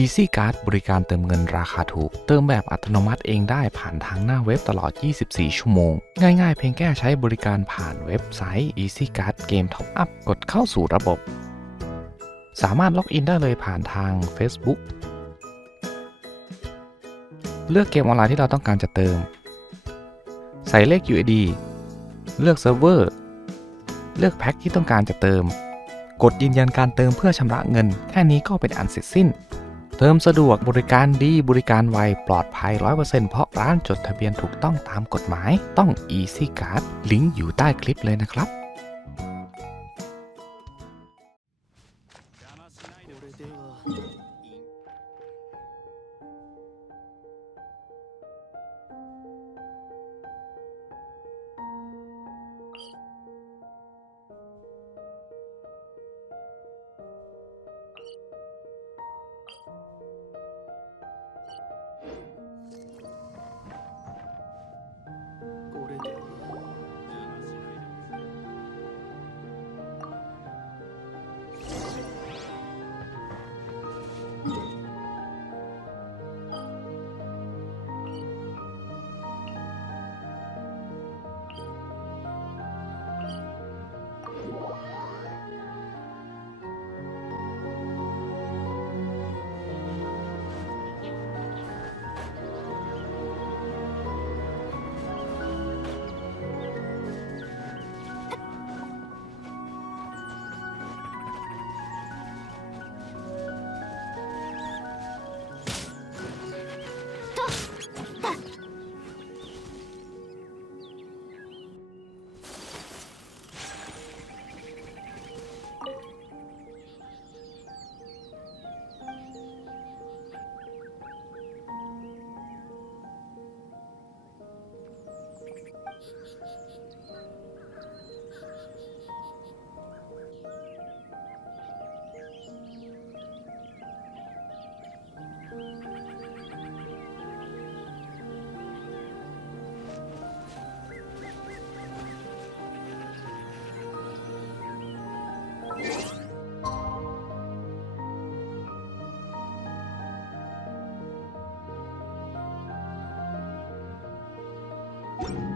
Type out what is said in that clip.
Easy Card บริการเติมเงินราคาถูก เติมแบบอัตโนมัติเองได้ผ่านทางหน้าเว็บตลอด 24 ชั่วโมง ง่ายๆ เพียงแค่ใช้บริการผ่านเว็บไซต์ Easy Card เกม Top Up กดเข้าสู่ระบบ สามารถล็อกอินได้เลยผ่านทาง Facebook เลือกเกมออนไลน์ที่เราต้องการจะเติม ใส่เลข UID เลือกเซิร์ฟเวอร์ เลือกแพ็คที่ต้องการจะเติม กดยืนยันการเติมเพื่อชำระเงิน แค่นี้ก็เป็นอันเสร็จสิ้น เติมสะดวกบริการดีบริการไว ปลอดภัย 100%เพราะร้านจดทะเบียนถูกต้องตามกฎหมายต้อง Easy Card ลิงก์อยู่ใต้คลิปเลยนะครับこ you